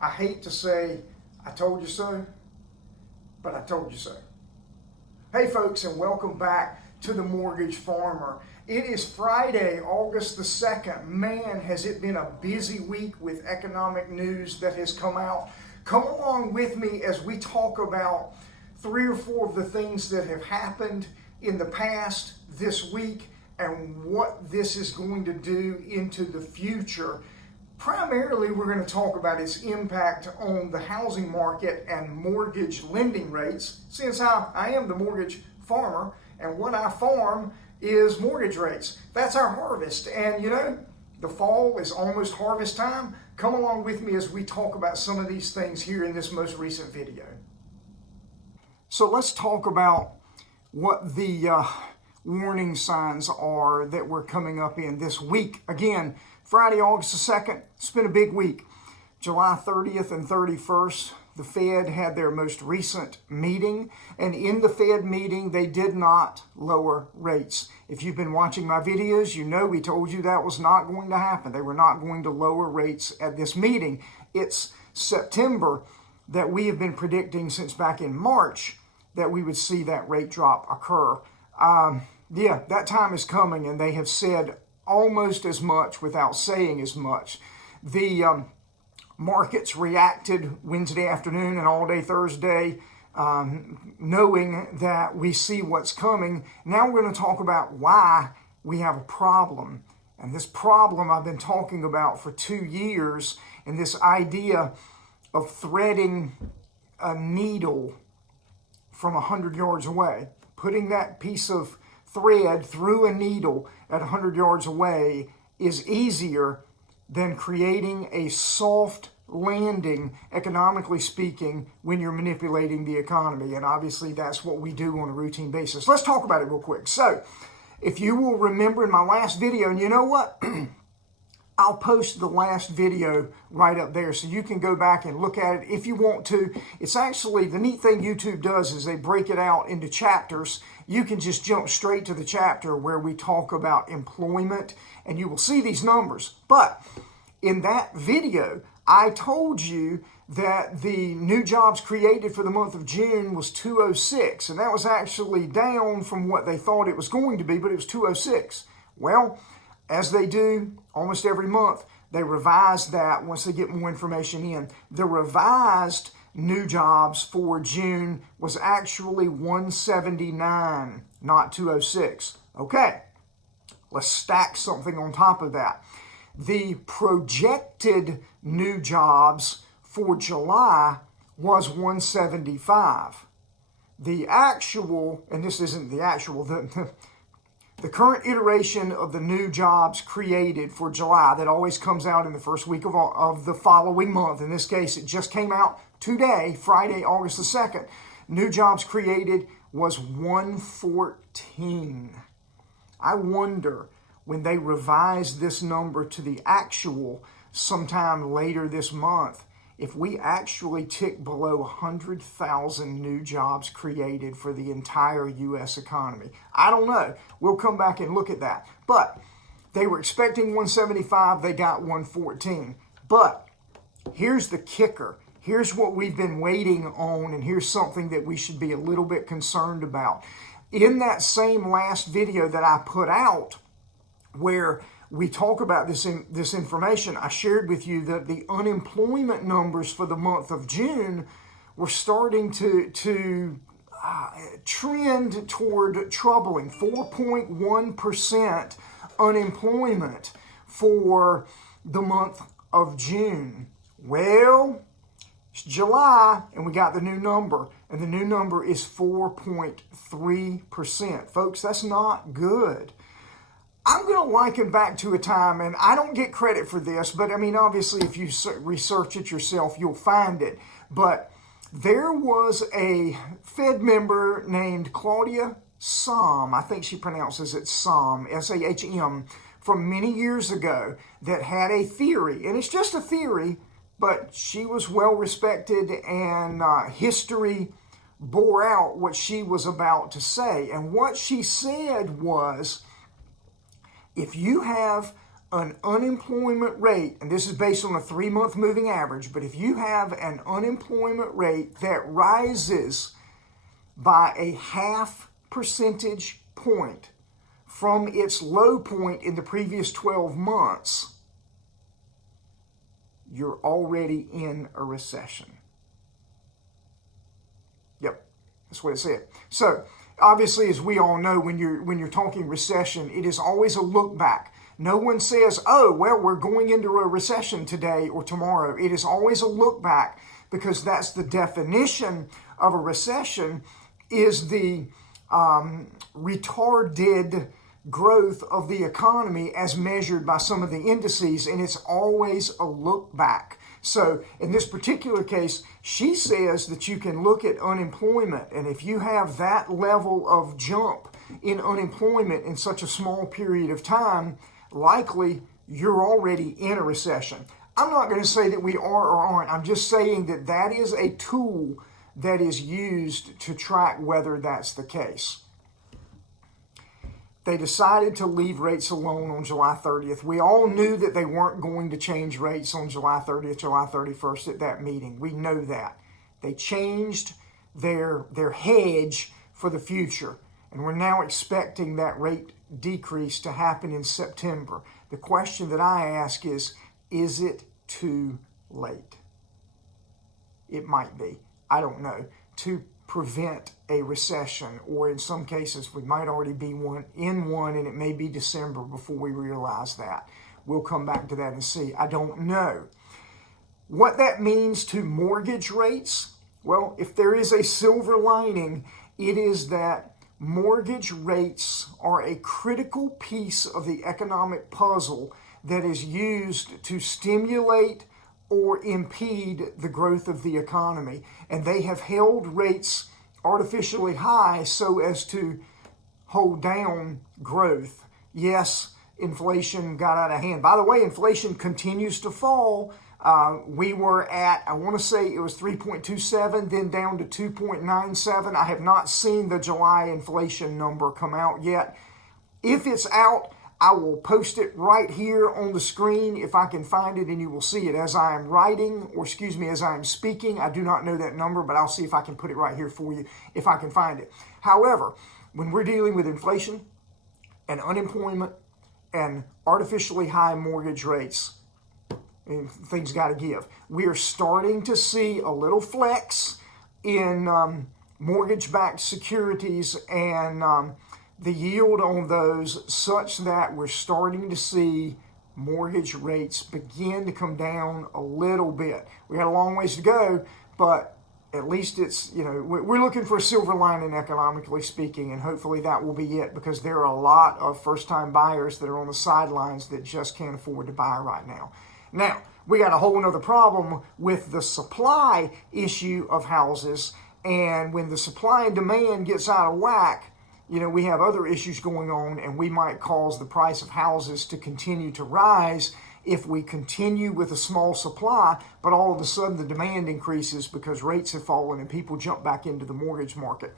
I hate to say, I told you so, but I told you so. Hey folks, and welcome back to The Mortgage Farmer. It is Friday, August the 2nd. Man, has it been a busy week with economic news that has come out. Come along with me as we talk about 3 or 4 of the things that have happened in the past this week and what this is going to do into the future. Primarily, we're going to talk about its impact on the housing market and mortgage lending rates, since I am the mortgage farmer, and what I farm is mortgage rates. That's our harvest. And you know, the fall is almost harvest time. Come along with me as we talk about some of these things here in this most recent video. So let's talk about what the warning signs are that we're coming up in this week. Again, Friday, August the 2nd, it's been a big week. July 30th and 31st, the Fed had their most recent meeting, and in the Fed meeting, they did not lower rates. If you've been watching my videos, you know we told you that was not going to happen. They were not going to lower rates at this meeting. It's September that we have been predicting since back in March that we would see that rate drop occur. Yeah, that time is coming, and they have said almost as much without saying as much. The markets reacted Wednesday afternoon and all day Thursday, knowing that we see what's coming. Now we're going to talk about why we have a problem. And this problem I've been talking about for 2 years, and this idea of threading a needle from 100 yards away, putting that piece of thread through a needle at 100 yards away is easier than creating a soft landing, economically speaking, when you're manipulating the economy. And obviously that's what we do on a routine basis. Let's talk about it real quick. So if you will remember in my last video, and you know what? I'll post the last video right up there so you can go back and look at it if you want to. It's actually, the neat thing YouTube does is they break it out into chapters. You can just jump straight to the chapter where we talk about employment, and you will see these numbers. But in that video, I told you that the new jobs created for the month of June was 206, and that was actually down from what they thought it was going to be, but it was 206. Well, as they do almost every month, they revise that once they get more information in. The revised new jobs for June was actually 179, not 206. Okay, let's stack something on top of that. The projected new jobs for July was 175. The actual, and this isn't the actual, the current iteration of the new jobs created for July that always comes out in the first week of the following month. In this case, it just came out today, Friday, August the 2nd. New jobs created was 114. I wonder when they revise this number to the actual sometime later this month, if we actually tick below 100,000 new jobs created for the entire U.S. economy. I don't know. We'll come back and look at that. But they were expecting 175. They got 114. But here's the kicker. Here's what we've been waiting on, and here's something that we should be a little bit concerned about. In that same last video that I put out, where we talk about this information, I shared with you that the unemployment numbers for the month of June were starting to trend toward troubling. 4.1% unemployment for the month of June. Well, it's July, and we got the new number, and the new number is 4.3%. Folks, that's not good. I'm going to liken back to a time, and I don't get credit for this, but I mean, obviously, if you research it yourself, you'll find it. But there was a Fed member named Claudia Sahm, I think she pronounces it Sahm, S-A-H-M, from many years ago that had a theory, and it's just a theory, but she was well respected, and history bore out what she was about to say. And what she said was, if you have an unemployment rate, and this is based on a 3-month moving average, but if you have an unemployment rate that rises by a 0.5 percentage point from its low point in the previous 12 months, you're already in a recession. Yep, that's what it said. So, obviously, as we all know, when you're talking recession, it is always a look back. No one says, oh, well, we're going into a recession today or tomorrow. It is always a look back, because that's the definition of a recession, is the retarded growth of the economy as measured by some of the indices, and it's always a look back. So in this particular case, she says that you can look at unemployment, and if you have that level of jump in unemployment in such a small period of time, likely you're already in a recession. I'm not going to say that we are or aren't. I'm just saying that that is a tool that is used to track whether that's the case. They decided to leave rates alone on July 30th. We all knew that they weren't going to change rates on July 30th, July 31st at that meeting. We know that. They changed their hedge for the future, and we're now expecting that rate decrease to happen in September. The question that I ask is it too late? It might be. I don't know. To prevent a recession, or in some cases we might already be in one, and it may be December before we realize that. We'll come back to that and see. I don't know. What that means to mortgage rates, well, if there is a silver lining, it is that mortgage rates are a critical piece of the economic puzzle that is used to stimulate or impede the growth of the economy. And they have held rates artificially high so as to hold down growth. Yes, inflation got out of hand. By the way, inflation continues to fall. We were at, I want to say it was 3.27, then down to 2.97. I have not seen the July inflation number come out yet. If it's out, I will post it right here on the screen if I can find it, and you will see it as I am writing, or excuse me, as I am speaking. I do not know that number, but I'll see if I can put it right here for you if I can find it. However, when we're dealing with inflation and unemployment and artificially high mortgage rates, things got to give. We are starting to see a little flex in mortgage-backed securities and the yield on those, such that we're starting to see mortgage rates begin to come down a little bit. We got a long ways to go, but at least it's, we're looking for a silver lining economically speaking, and hopefully that will be it, because there are a lot of first-time buyers that are on the sidelines that just can't afford to buy right now. Now, we got a whole other problem with the supply issue of houses, and when the supply and demand gets out of whack, we have other issues going on, and we might cause the price of houses to continue to rise if we continue with a small supply, but all of a sudden the demand increases because rates have fallen and people jump back into the mortgage market.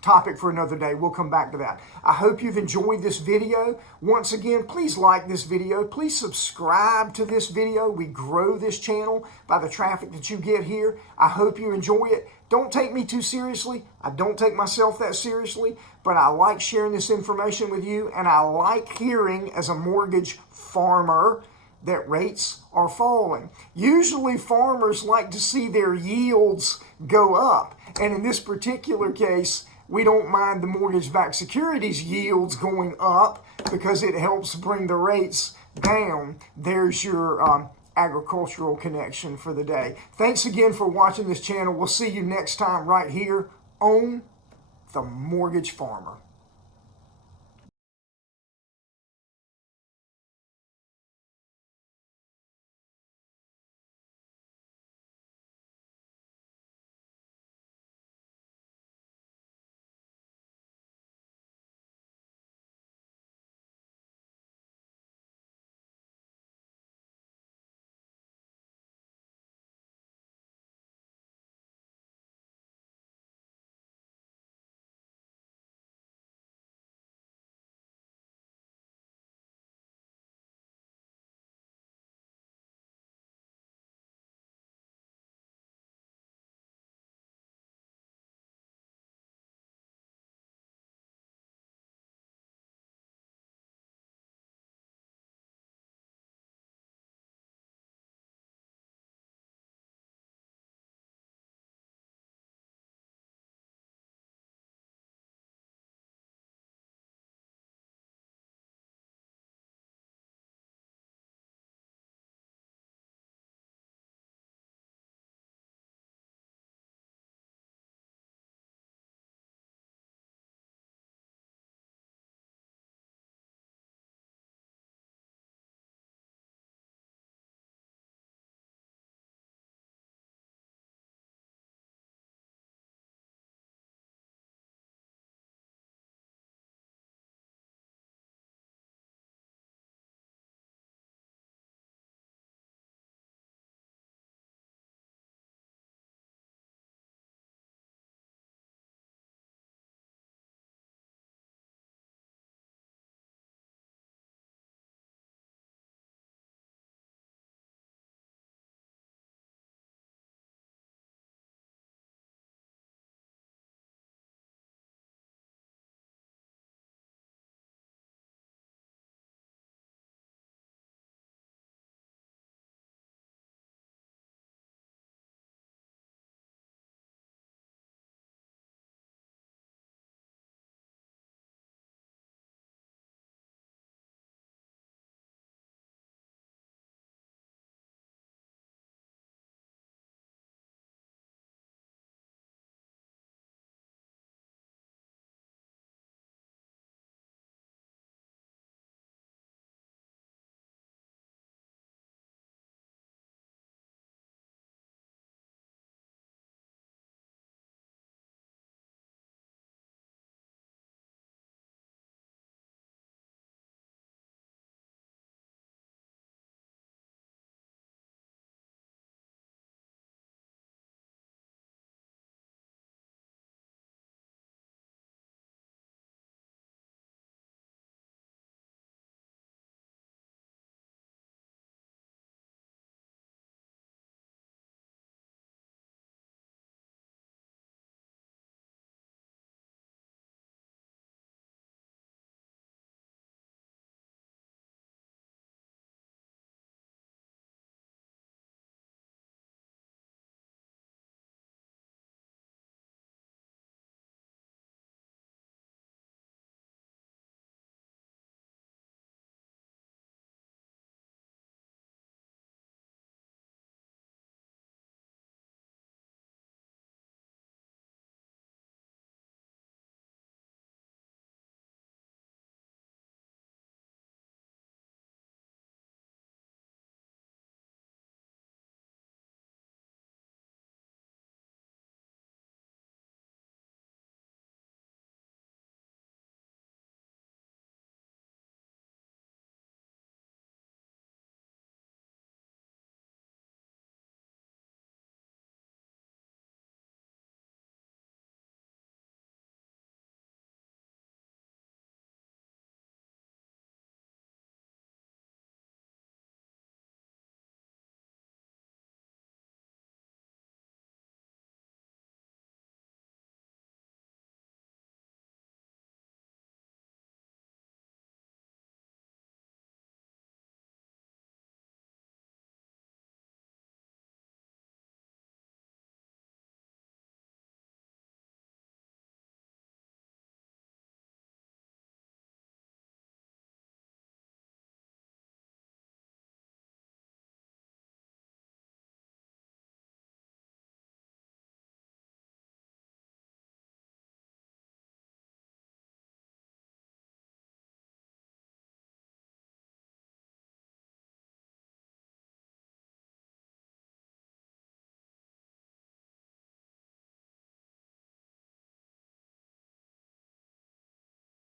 Topic for another day. We'll come back to that. I hope you've enjoyed this video. Once again, please like this video. Please subscribe to this video. We grow this channel by the traffic that you get here. I hope you enjoy it. Don't take me too seriously. I don't take myself that seriously, but I like sharing this information with you, and I like hearing, as a mortgage farmer, that rates are falling. Usually farmers like to see their yields go up, and in this particular case, we don't mind the mortgage-backed securities yields going up because it helps bring the rates down. There's your agricultural connection for the day. Thanks again for watching this channel. We'll see you next time right here on The Mortgage Farmer.